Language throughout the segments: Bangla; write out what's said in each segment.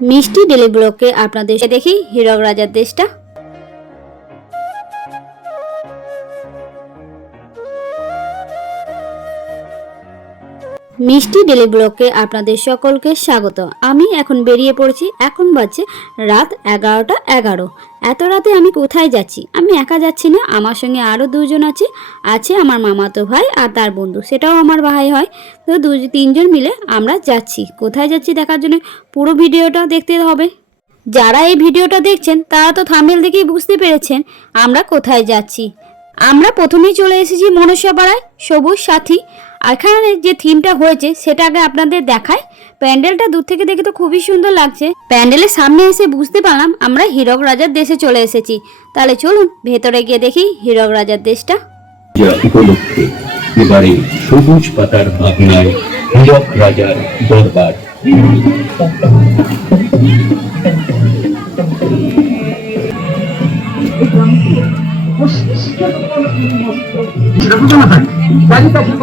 মিষ্টি ডেলি ব্লকে আপনাদের দেখি হিরক রাজার দেশটা মিষ্টি ডেলি ব্লকে আপনাদের সকলকে স্বাগত। আমি এখন বেরিয়ে পড়েছি, এখন বাজছে রাত এগারোটা এগারো। এত রাতে আমি কোথায় যাচ্ছি? আমি একা যাচ্ছি না, আমার সঙ্গে আরও দুজন আছে আছে আমার মামাতো ভাই আর তার বন্ধু। সেটাও আমার ভাই হয়। তো দু, তিনজন মিলে আমরা যাচ্ছি। কোথায় যাচ্ছি দেখার জন্য পুরো ভিডিওটা দেখতে হবে। যারা এই ভিডিওটা দেখছেন, তারা তো থামেল দেখেই বুঝতে পেরেছেন আমরা কোথায় যাচ্ছি। আমরা প্রথমেই চলে এসেছি মনসাপাড়ায়, সবুজ সাথী। আর এখানে যে থিমটা হয়েছে, সেটা আগে আপনাদের দেখায় প্যান্ডেলটা দূর থেকে দেখে তো খুবই সুন্দর লাগছে। প্যান্ডেলের সামনে এসে বুঝতে পারলাম আমরা হীরক রাজার দেশে চলে এসেছি। তাহলে চলুন, ভেতরে গিয়ে দেখি হীরক রাজার দেশটা। এবারে সবুজ পাতার ভাবনায় হীরক রাজার দরবার।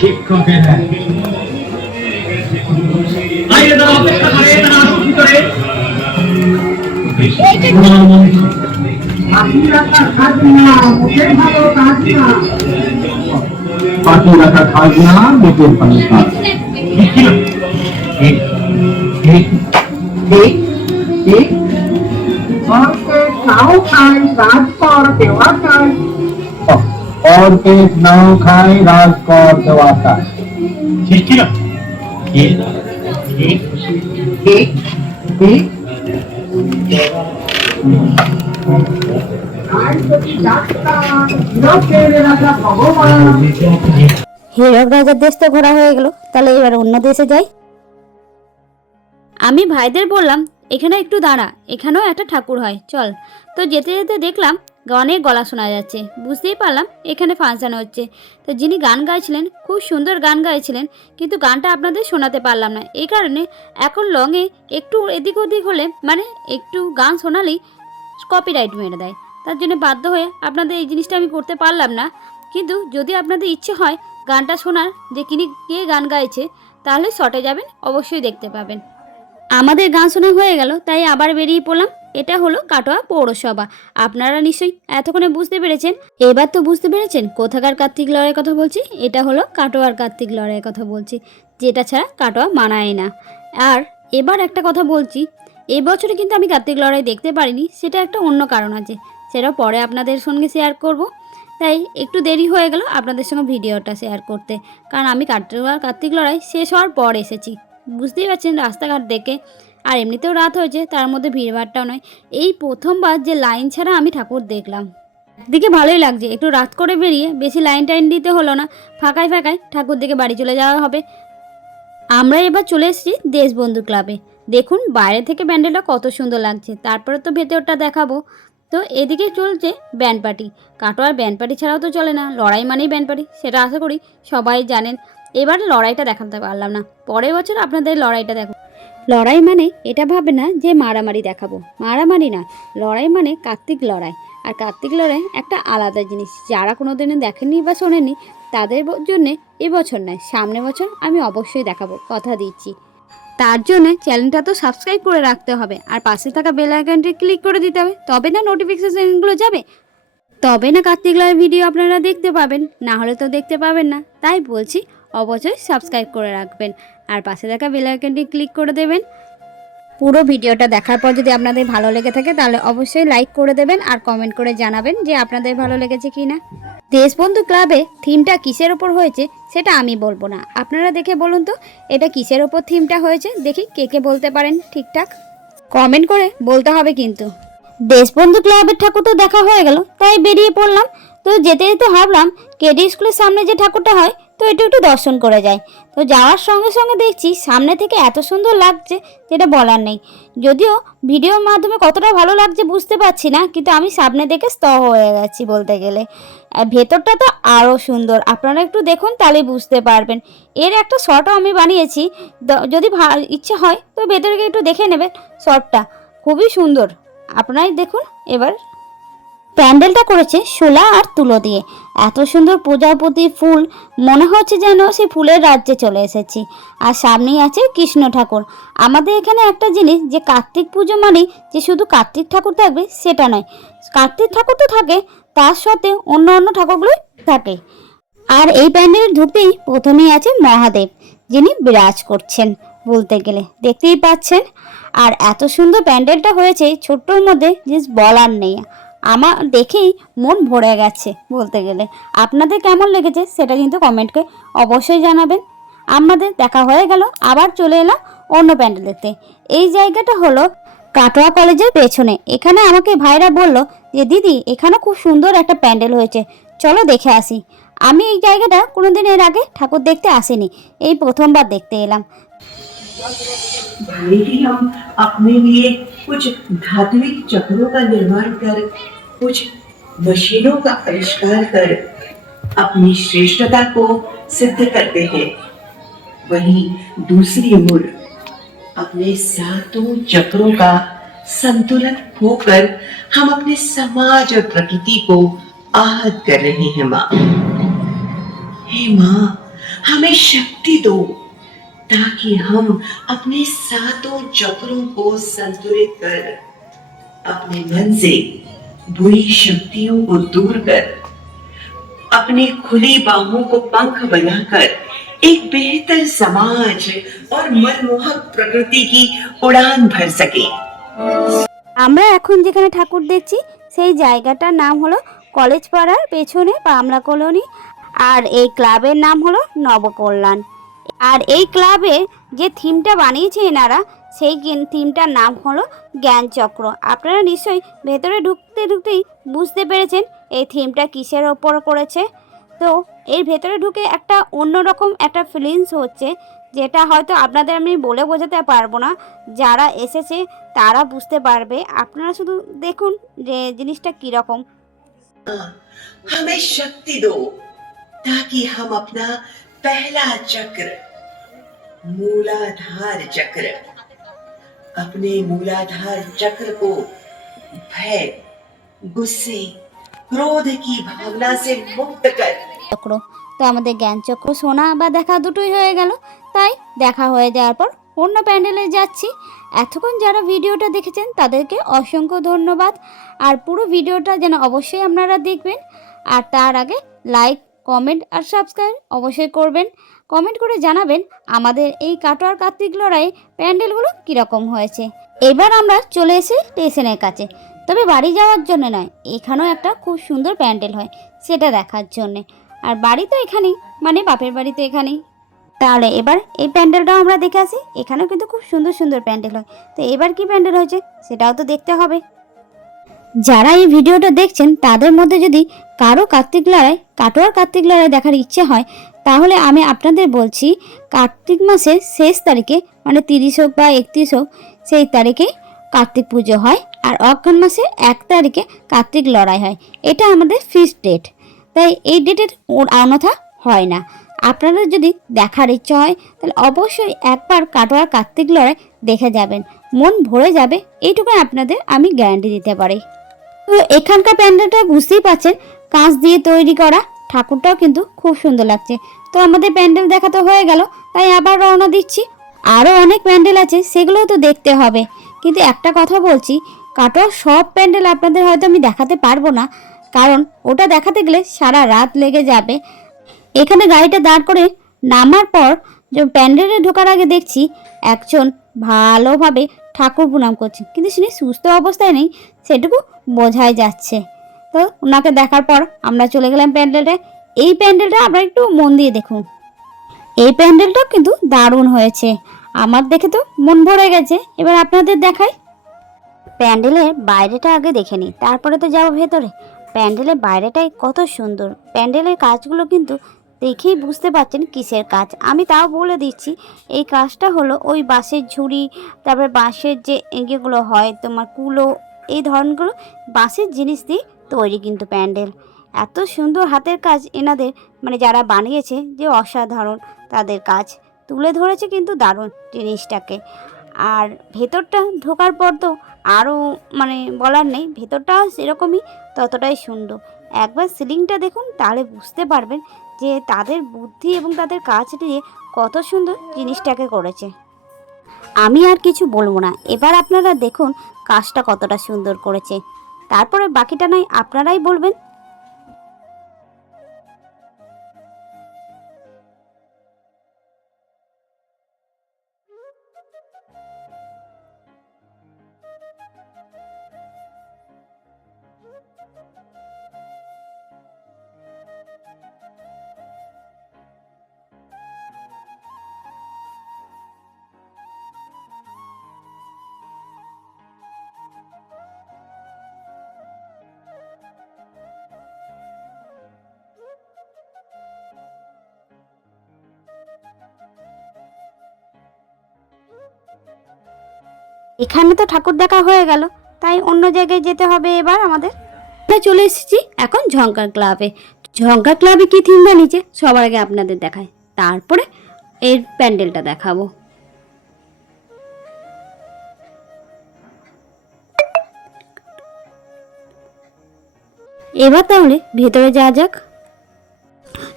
শিক্ষকের বাইরে তারা অপেক্ষা করে তারা আসুক ভিতরে রাখা না না পাখি রাখা পানি দেওয়া চাই और पेट नाव खाए राज कौर दवाता ঠিক ছিল ঠিক ঠিক ঠিক ঠিক আর যদি ডাক্তার লোকের রাখা ভগবান হীরক রাজার দেশ তো ঘোরা হয়ে গেল তাহলে এবার অন্য দেশে যাই আমি ভাইদের বললাম এখানে একটু দাঁড়া এখানেও একটা ঠাকুর হয় চল তো যেতে যেতে দেখলাম গানের গলা শোনা যাচ্ছে। বুঝতেই পারলাম এখানে ফাংশন হচ্ছে। তো যিনি গান গাইছিলেন, খুব সুন্দর গান গাইছিলেন, কিন্তু গানটা আপনাদের শোনাতে পারলাম না। এই কারণে এখন লংয়ে একটু এদিক ওদিক হলে মানে একটু গান শোনালেই কপিরাইট মেরে দেয়। তার জন্য বাধ্য হয়ে আপনাদের এই জিনিসটা আমি করতে পারলাম না। কিন্তু যদি আপনাদের ইচ্ছে হয় গানটা শোনার, যে কিনি কে গান গাইছে, তাহলে শটে যাবেন, অবশ্যই দেখতে পাবেন। আমাদের গান শোনা হয়ে গেল, তাই আবার বেরিয়ে পড়লাম। এটা হলো কাটোয়া পৌরসভা। আপনারা নিশ্চয়ই এতক্ষণে বুঝতে পেরেছেন। এবার তো বুঝতে পেরেছেন কোথাকার কার্তিক লড়াইয়ের কথা বলছি? এটা হলো কাটোয়ার কার্তিক লড়াইয়ের কথা বলছি, যেটা ছাড়া কাটোয়া মানায় না। আর এবার একটা কথা বলছি এবছরে কিন্তু আমি কার্তিক লড়াই দেখতে পারিনি, সেটা একটা অন্য কারণ আছে সেটা পরে আপনাদের সঙ্গে শেয়ার করব। তাই একটু দেরি হয়ে গেল আপনাদের সঙ্গে ভিডিওটা শেয়ার করতে, কারণ আমি কাটোয়ার কার্তিক লড়াই শেষ হওয়ার পর এসেছি। বুঝতেই পারছেন রাস্তাঘাট দেখে। আর এমনিতেও রাত হয়েছে, তার মধ্যে ভিড়ভাড়টাও নয়। এই প্রথমবার যে লাইন ছাড়া আমি ঠাকুর দেখলাম। দিকে ভালোই লাগছে, একটু রাত করে বেরিয়ে বেশি লাইন টাইন দিতে হলো না। ফাঁকায় ফাঁকায় ঠাকুর দিকে বাড়ি চলে যাওয়া হবে। আমরা এবার চলে এসেছি দেশবন্ধু ক্লাবে। দেখুন বাইরে থেকে ব্যান্ডেলটা কত সুন্দর লাগছে, তারপরে তো ভেতরটা দেখাবো। তো এদিকে চলছে ব্যান্ড পার্টি। কাটোয়ার ব্যান্ড পার্টি ছাড়াও তো চলে না, লড়াই মানেই ব্যান্ড পার্টি, সেটা আশা করি সবাই জানেন। এবার লড়াইটা দেখাতে পারলাম না। পরের বছর আপনাদের লড়াইটা দেখো। লড়াই মানে এটা ভাবে না যে মারামারি দেখাবো। মারামারি না, লড়াই মানে কার্তিক লড়াই। আর কার্তিক লড়াই একটা আলাদা জিনিস। যারা কোনো দিনে দেখেননি বা শোনেনি তাদের জন্যে এবছর নয়, সামনে বছর আমি অবশ্যই দেখাবো, কথা দিচ্ছি। তার জন্য চ্যানেলটা তো সাবস্ক্রাইব করে রাখতে হবে। আর পাশে থাকা বেল আইকনটি ক্লিক করে দিতে হবে। তবে না নোটিফিকেশনগুলো যাবে। তবে না কার্তিক লয়ের ভিডিও আপনারা দেখতে পাবেন। না হলে তো দেখতে পাবেন না। তাই বলছি অবশ্যই সাবস্ক্রাইব করে রাখবেন। আর পাশে থাকা বেল আইকনটি ক্লিক করে দেবেন। পুরো ভিডিওটা দেখার পর যদি আপনাদের ভালো লেগে থাকে, তাহলে অবশ্যই লাইক করে দেবেন আর কমেন্ট করে জানাবেন যে আপনাদের ভালো লেগেছে কি না দেশবন্ধু ক্লাবে থিমটা কিসের ওপর হয়েছে, সেটা আমি বলব না। আপনারা দেখে বলুন তো, এটা কিসের ওপর থিমটা হয়েছে? দেখি কে কে বলতে পারেন ঠিকঠাক। কমেন্ট করে বলতে হবে কিন্তু। দেশবন্ধু ক্লাবের ঠাকুর তো দেখা হয়ে গেল, তাই বেরিয়ে পড়লাম। তো যেতে যেতে ভাবলাম কেডি স্কুলের সামনে যে ঠাকুরটা হয়, তো একটু একটু দর্শন করে যায় তো যাওয়ার সঙ্গে সঙ্গে দেখছি সামনে থেকে এত সুন্দর লাগছে যেটা বলার নেই। যদিও ভিডিওর মাধ্যমে কতটা ভালো লাগছে বুঝতে পারছি না, কিন্তু আমি সামনে দেখে স্তহ হয়ে গেছি বলতে গেলে। ভেতরটা তো আরও সুন্দর, আপনারা একটু দেখুন তাহলেই বুঝতে পারবেন। এর একটা শর্টও আমি বানিয়েছি যদি ইচ্ছে হয় তো ভেতরে একটু দেখে নেবেন শর্টটা খুবই সুন্দর, আপনারাই দেখুন এবার প্যান্ডেলটা করেছে শোলা আর তুলো দিয়ে। এত সুন্দর প্রজাপতি ফুল, মনে হচ্ছে যেন সেই ফুলের রাজ্যে চলে এসেছি। আর সামনেই আছে কৃষ্ণ ঠাকুর। আমাদের এখানে একটা জিনিস, যে কার্তিক পুজো মানেই যে শুধু কার্তিক ঠাকুর থাকবে, সেটা নয়। কার্তিক ঠাকুর তো থাকে, তার সাথে অন্য অন্য ঠাকুরগুলোই থাকে। আর এই প্যান্ডেলে ঢুকতেই প্রথমেই আছে মহাদেব, যিনি বিরাজ করছেন বলতে গেলে। দেখতেই পাচ্ছেন। আর এত সুন্দর প্যান্ডেলটা হয়েছে ছোট্টর মধ্যে জিনিস বলার নেই। আমার দেখেই মন ভরে গেছে বলতে গেলে। আপনাদের কেমন লেগেছে সেটা কিন্তু কমেন্টকে অবশ্যই জানাবেন। আমাদের দেখা হয়ে গেল, আবার চলে এলাম অন্য প্যান্ডেল দেখতে। এই জায়গাটা হলো কাটোয়া কলেজের পেছনে। এখানে আমাকে ভাইরা বলল যে, দিদি, এখানে খুব সুন্দর একটা প্যান্ডেল হয়েছে। চলো দেখে আসি। আমি এই জায়গাটা কোনোদিন এর আগে ঠাকুর দেখতে আসিনি। এই প্রথমবার দেখতে এলাম। भले ही हम अपने लिए कुछ धात्विक चक्रों का निर्माण कर, कुछ मशीनों का आविष्कार कर, अपनी श्रेष्ठता को सिद्ध करते हैं। वहीं दूसरी ओर, अपने सातों चक्रों का संतुलन होकर हम अपने समाज और प्रकृति को आहत कर रहे हैं माँ। हे माँ, हमें शक्ति दो। ताकि हम अपने सातों चक्रों को संतुलित कर अपने मन से बुरी शक्तियों को दूर कर अपनी खुली बाहों को पंख बनाकर एक बेहतर समाज और मनमोहक प्रकृति की उड़ान भर सके আমরা এখন যেখানে ঠাকুর দেখছি সেই জায়গাটার নাম হলো কলেজ পাড়ার পেছনে পামলা কলোনি আর এই ক্লাবের নাম হলো নবকল্যাণ আর এই ক্লাবে যে থিমটা বানিয়েছে এনারা সেই গেন- থিমটার নাম হলো জ্ঞানচক্র আপনারা নিশ্চয়ই ভেতরে ঢুকতে ঢুকতেই বুঝতে পেরেছেন এই থিমটা কিসের ওপর করেছে তো এর ভেতরে ঢুকে একটা অন্যরকম একটা ফিলিংস হচ্ছে যেটা হয়তো আপনাদের আমি বলে বোঝাতে পারবো না যারা এসেছে তারা বুঝতে পারবে আপনারা শুধু দেখুন যে জিনিসটা কীরকম हमें शक्ति दो ताकि हम अपना पहला चक्र मूलाधार चक्र अपने मूलाधार चक्र को भय गुस्से क्रोध की भावना से मुक्त कर চক্র তো আমাদের জ্ঞানচক্র শোনা বা দেখা দুটোই হয়ে গেল তাই দেখা হয়ে যাওয়ার পর অন্য প্যান্ডেলে যাচ্ছি এতক্ষণ যারা ভিডিওটা দেখেছেন তাদেরকে অসংখ্য ধন্যবাদ আর পুরো ভিডিওটা যেন অবশ্যই আপনারা দেখবেন আর তার আগে লাইক কমেন্ট আর সাবস্ক্রাইব অবশ্যই করবেন। কমেন্ট করে জানাবেন আমাদের এই কাটোয়ার কার্তিক লড়াই প্যান্ডেলগুলো কীরকম হয়েছে। এবার আমরা চলে এসে স্টেশনের কাছে। তবে বাড়ি যাওয়ার জন্য নয়, এখানেও একটা খুব সুন্দর প্যান্ডেল হয়, সেটা দেখার জন্যে। আর বাড়ি তো এখানেই মানে বাপের বাড়ি তো এখানেই। তাহলে এবার এই প্যান্ডেলটাও আমরা দেখে আসি, এখানেও কিন্তু খুব সুন্দর সুন্দর প্যান্ডেল হয়। তো এবার কি প্যান্ডেল হয়েছে, সেটাও তো দেখতে হবে। যারা এই ভিডিওটা দেখছেন, তাদের মধ্যে যদি কারও কার্তিক লড়াই, কাটোয়ার কার্তিক লড়াই দেখার ইচ্ছে হয়, তাহলে আমি আপনাদের বলছি, কার্তিক মাসের শেষ তারিখে মানে তিরিশ হোক বা একত্রিশ হোক, সেই তারিখে কার্তিক পুজো হয় আর অজ্ঞান মাসের এক তারিখে কার্তিক লড়াই হয়। এটা আমাদের ফিক্সড ডেট তাই এই ডেটের অন্যথা হয় না। আপনাদের যদি দেখার ইচ্ছা হয়, তাহলে অবশ্যই একবার কাটোয়ার কার্তিক লড়াই দেখে যাবেন। মন ভরে যাবে এইটুকু আপনাদের আমি গ্যারান্টি দিতে পারি। তো এখানকার প্যান্ডেলটা বুঝতেই পারছেন, কাঁচ দিয়ে তৈরি করা ঠাকুরটাও কিন্তু খুব সুন্দর লাগছে। তো আমাদের প্যান্ডেল দেখা তো হয়ে গেল, তাই আবার রওনা দিচ্ছি। আরও অনেক প্যান্ডেল আছে, সেগুলোও তো দেখতে হবে। কিন্তু একটা কথা বলছি কাটোয়ার সব প্যান্ডেল আপনাদের হয়তো আমি দেখাতে পারব না, কারণ ওটা দেখাতে গেলে সারা রাত লেগে যাবে। এখানে গাড়িটা দাঁড় করে নামার পর যে প্যান্ডেলে ঢোকার আগে দেখছি, একজন ভালোভাবে ঠাকুর প্রণাম করছে। কিন্তু তিনি সুস্থ অবস্থায় নেই, সেটুকু বোঝাই যাচ্ছে। তো ওনাকে দেখার পর আমরা চলে গেলাম প্যান্ডেলটা এই প্যান্ডেলটা আপনারা একটু মন দিয়ে দেখুন। এই প্যান্ডেলটাও কিন্তু দারুণ হয়েছে। আমার দেখে তো মন ভরে গেছে। এবার আপনাদের দেখাই। প্যান্ডেলের বাইরেটা আগে দেখে নিই, তারপরে তো যাব ভেতরে। প্যান্ডেলের বাইরেটাই কত সুন্দর। প্যান্ডেলের কাজগুলো কিন্তু দেখেই বুঝতে পারছেন কিসের কাজ। আমি তাও বলে দিচ্ছি, এই কাজটা হলো ওই বাঁশের ঝুড়ি, তারপরে বাঁশের যে এগুলো হয়, তোমার কুলো, এই ধরনগুলো বাঁশের জিনিস দিয়ে তৈরি কিন্তু প্যান্ডেল। এত সুন্দর হাতের কাজ এনাদের মানে যারা বানিয়েছে, যে অসাধারণ তাদের কাজ। তুলে ধরেছে কিন্তু দারুণ জিনিসটাকে। আর ভেতরটা ঢোকার পর তো আরও মানে বলার নেই ভেতরটা সেরকমই ততটাই সুন্দর। একবার সিলিংটা দেখুন, তাহলে বুঝতে পারবেন যে তাদের বুদ্ধি এবং তাদের কাজ দিয়ে কত সুন্দর জিনিসটাকে করেছে। আমি আর কিছু বলব না। এবার আপনারা দেখুন কাজটা কতটা সুন্দর করেছে। তারপরে বাকিটা নয়, আপনারাই বলবেন এখানে তো ঠাকুর দেখা হয়ে গেল, তাই অন্য জায়গায় যেতে হবে এবার আমাদের। আমরা চলে এসেছি এখন ঝঙ্কার ক্লাবে। ঝঙ্কার ক্লাবে কি থিম বানিয়েছে? সবার আগে আপনাদের দেখায় তারপরে এর প্যান্ডেলটা দেখাবো। এবার তাহলে ভেতরে যাওয়া যাক।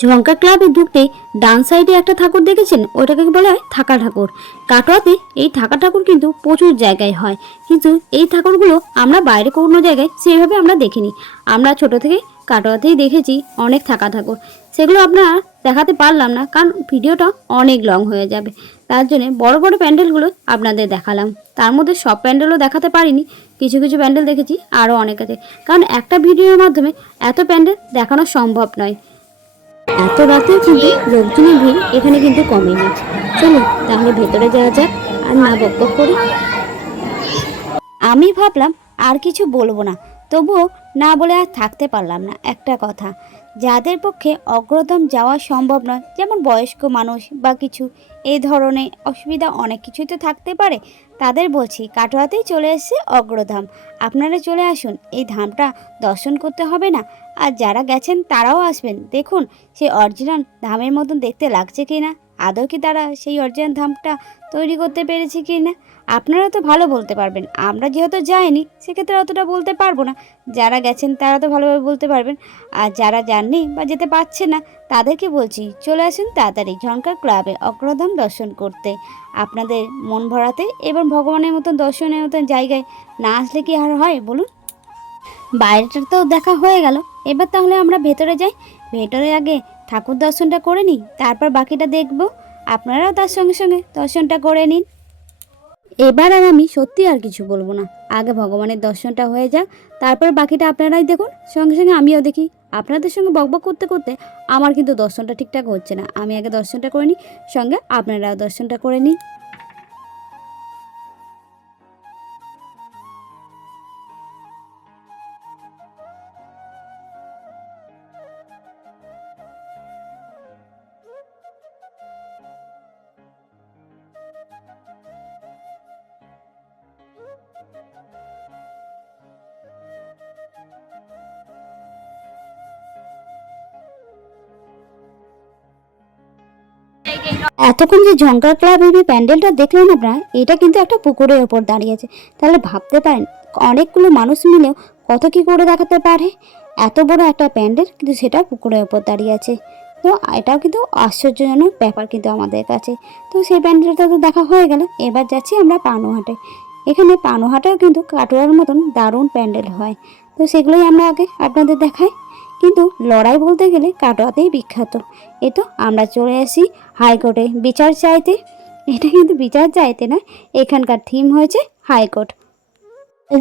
ঝঙ্কা ক্লাবে ঢুকতেই ডান সাইডে একটা ঠাকুর দেখেছেন? ওটাকে বলা হয় থাকা ঠাকুর। কাটোয়াতে এই থাকা ঠাকুর কিন্তু প্রচুর জায়গায় হয়। কিন্তু এই ঠাকুরগুলো আমরা বাইরে কোনো জায়গায় সেভাবে আমরা দেখিনি। আমরা ছোট থেকে কাটোয়াতেই দেখেছি অনেক থাকা ঠাকুর। সেগুলো আপনারা দেখাতে পারলাম না, কারণ ভিডিওটা অনেক লং হয়ে যাবে। তার জন্য বড় বড় প্যান্ডেলগুলো আপনাদের দেখালাম। তার মধ্যে সব প্যান্ডেলও দেখাতে পারিনি। কিছু কিছু প্যান্ডেল দেখেছি, আরও অনেক আছে। কারণ একটা ভিডিওর মাধ্যমে এত প্যান্ডেল দেখানো সম্ভব নয়। এত রাতেও কিন্তু লোকজনের ভিড় এখানে কিন্তু কমেনি। চলো তাহলে ভেতরে যাওয়া যাক আর না বকবক করি। আমি ভাবলাম আর কিছু বলব না, তবুও না বলে আর থাকতে পারলাম না। একটা কথা, যাদের পক্ষে অগ্রদম যাওয়া সম্ভব নয়, যেমন বয়স্ক মানুষ বা কিছু, এই ধরনের অসুবিধা অনেক কিছুই তো থাকতে পারে তাদের বলছি, কাটোয়াতেই চলে এসছে অগ্রধাম। আপনারা চলে আসুন, এই ধামটা দর্শন করতে হবে না। আর যারা গেছেন তারাও আসবেন। দেখুন সে অরিজিনাল ধামের মতন দেখতে লাগছে কি না আদৌ কি তারা সেই অরিজিনাল ধামটা তৈরি করতে পেরেছে কি না? আপনারা তো ভালো বলতে পারবেন। আমরা যেহেতু যাইনি, সেক্ষেত্রে অতটা বলতে পারব না। যারা গেছেন, তারা তো ভালোভাবে বলতে পারবেন। আর যারা যাননি বা যেতে পারছে না, তাদেরকে বলছি, চলে আসুন তাড়াতাড়ি ঝঙ্কার ক্লাবে অগ্রধাম দর্শন করতে। আপনাদের মন ভরাতে এবং ভগবানের মতন দর্শনের মতন জায়গায় না আসলে কি আর হয়, বলুন? বাইরেটা তো দেখা হয়ে গেল। এবার তাহলে আমরা ভেতরে যাই। ভেতরে আগে ঠাকুর দর্শনটা করে নিই তারপর বাকিটা দেখব। আপনারাও তার সঙ্গে সঙ্গে দর্শনটা করে নিন। এবার আর আমি সত্যি আর কিছু বলব না। আগে ভগবানের দর্শনটা হয়ে যাক, তারপর বাকিটা আপনারাই দেখুন। সঙ্গে সঙ্গে আমিও দেখি। আপনাদের সঙ্গে বকবক করতে করতে আমার কিন্তু দর্শনটা ঠিকঠাক হচ্ছে না। আমি আগে দর্শনটা করে নিই, সঙ্গে আপনারাও দর্শনটা করে নিন। এতক্ষণ যে ঝঙ্কার ক্লাব এই প্যান্ডেলটা দেখলেন আপনারা, এটা কিন্তু একটা পুকুরের ওপর দাঁড়িয়ে আছে তাহলে ভাবতে পারেন, অনেকগুলো মানুষ মিলেও কত কি করে দেখাতে পারে? এত বড় একটা প্যান্ডেল কিন্তু সেটা পুকুরের ওপর দাঁড়িয়ে আছে। তো এটাও কিন্তু আশ্চর্যজনক ব্যাপার কিন্তু আমাদের কাছে। তো সেই প্যান্ডেলটা তো দেখা হয়ে গেল, এবার যাচ্ছি আমরা পানোহাটে। এখানে পানোহাটেও কিন্তু কাটোয়ার মতন দারুণ প্যান্ডেল হয়। তো সেগুলোই আমরা আগে আপনাদের দেখাই। কিন্তু লড়াই বলতে গেলে কাটোয়াতেই বিখ্যাত। এ তো আমরা চলে আসি হাইকোর্টে। বিচার চাইতে? এটা কিন্তু বিচার চাইতে না, এখানকার থিম হয়েছে হাইকোর্ট।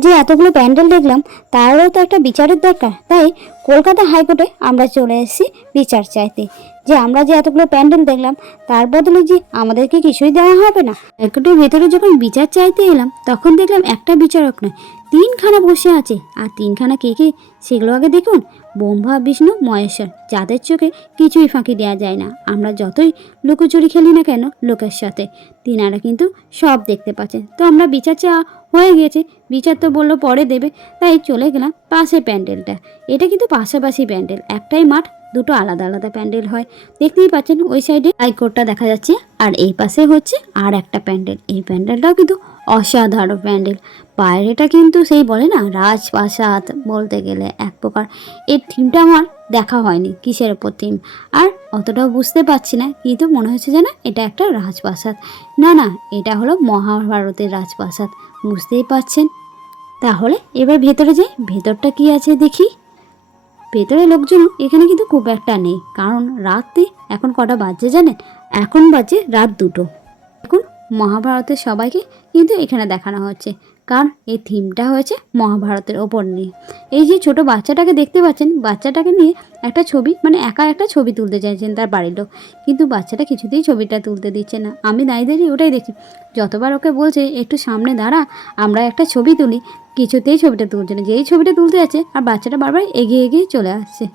যে এতগুলো প্যান্ডেল দেখলাম, তারও তো একটা বিচারের দরকার। তাই কলকাতা হাইকোর্টে আমরা চলে এসেছি বিচার চাইতে। যে আমরা যে এতগুলো প্যান্ডেল দেখলাম, তার বদলে যে আমাদেরকে কিছুই দেওয়া হবে না। হাইকোর্টের ভেতরে যখন বিচার চাইতে এলাম, তখন দেখলাম একটা বিচারক নয়, তিনখানা বসে আছে। আর তিনখানা কে কে, সেগুলো আগে দেখুন। ব্রহ্মা বিষ্ণু মহেশ্বর, যাদের চোখে কিছুই ফাঁকি দেওয়া যায় না। আমরা যতই লুকোচুরি খেলি না কেন লোকের সাথে, তিনারা কিন্তু সব দেখতে পাচ্ছেন। তো আমরা বিচার চাওয়া হয়ে গেছে বিচার তো বলল পরে দেবে, তাই চলে গেলাম পাশে প্যান্ডেলটা। এটা কিন্তু পাশাপাশি প্যান্ডেল, একটাই মাঠ, দুটো আলাদা আলাদা প্যান্ডেল হয়। দেখতেই পাচ্ছেন ওই সাইডে হাইকোর্টটা দেখা যাচ্ছে, আর এই পাশে হচ্ছে আর একটা প্যান্ডেল। এই প্যান্ডেলটাও কিন্তু অসাধারণ প্যান্ডেল। বাইরেটা কিন্তু সেই বলে না, রাজপ্রাসাদ বলতে গেলে এক প্রকার। এই থিমটা আমার দেখা হয়নি, কিসের ওপর থিম আর অতটাও বুঝতে পারছি না, কিন্তু মনে হচ্ছে যেন এটা একটা রাজপ্রাসাদ। না না, এটা হলো মহাভারতের রাজপ্রাসাদ, বুঝতেই পারছেন? তাহলে এবার ভেতরে যাই, ভেতরটা কি আছে দেখি? ভেতরে লোকজন এখানে কিন্তু খুব একটা নেই, কারণ রাতে এখন কটা বাজছে জানেন? এখন বাজে রাত দুটো। এখন মহাভারতের সবাইকে কিন্তু এখানে দেখানো হচ্ছে। কারণ এই থিমটা হয়েছে মহাভারতের ওপর নিয়ে। এই যে ছোট বাচ্চাটাকে দেখতে পাচ্ছেন, বাচ্চাটাকে নিয়ে একটা ছবি মানে একা একটা ছবি তুলতে চাইছেন তার বাড়ির লোক। কিন্তু বাচ্চাটা কিছুতেই ছবিটা তুলতে দিচ্ছে না। আমি দাঁড়িয়ে দাঁড়িয়ে ওটাই দেখি। যতবার ওকে বলছে, একটু সামনে দাঁড়া, আমরা একটা ছবি তুলি, কিছুতেই ছবিটা তুলছে না। যেই ছবিটা তুলতে যাচ্ছে, আর বাচ্চাটা বারবার এগিয়ে এগিয়ে চলে আসছে।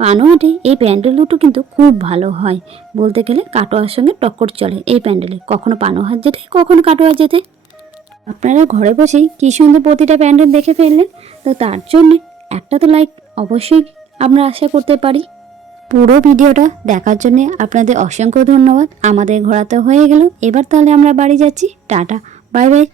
পানোয়াটে এই প্যান্ডেল দুটো কিন্তু খুব ভালো হয়। বলতে গেলে কাটোয়ার সঙ্গে টক্কর চলে এই প্যান্ডেলে। কখনো পানোহার যেতে, কখনো কাটোয়ার যেতে। আপনারা ঘরে বসেই কী সুন্দর প্রতিটা প্যান্ডেল দেখে ফেললেন? তো তার জন্যে একটা তো লাইক অবশ্যই আমরা আশা করতে পারি। পুরো ভিডিওটা দেখার জন্য আপনাদের অসংখ্য ধন্যবাদ। আমাদের ঘোরাতে হয়ে গেল। এবার তাহলে আমরা বাড়ি যাচ্ছি। টাটা। Bye bye.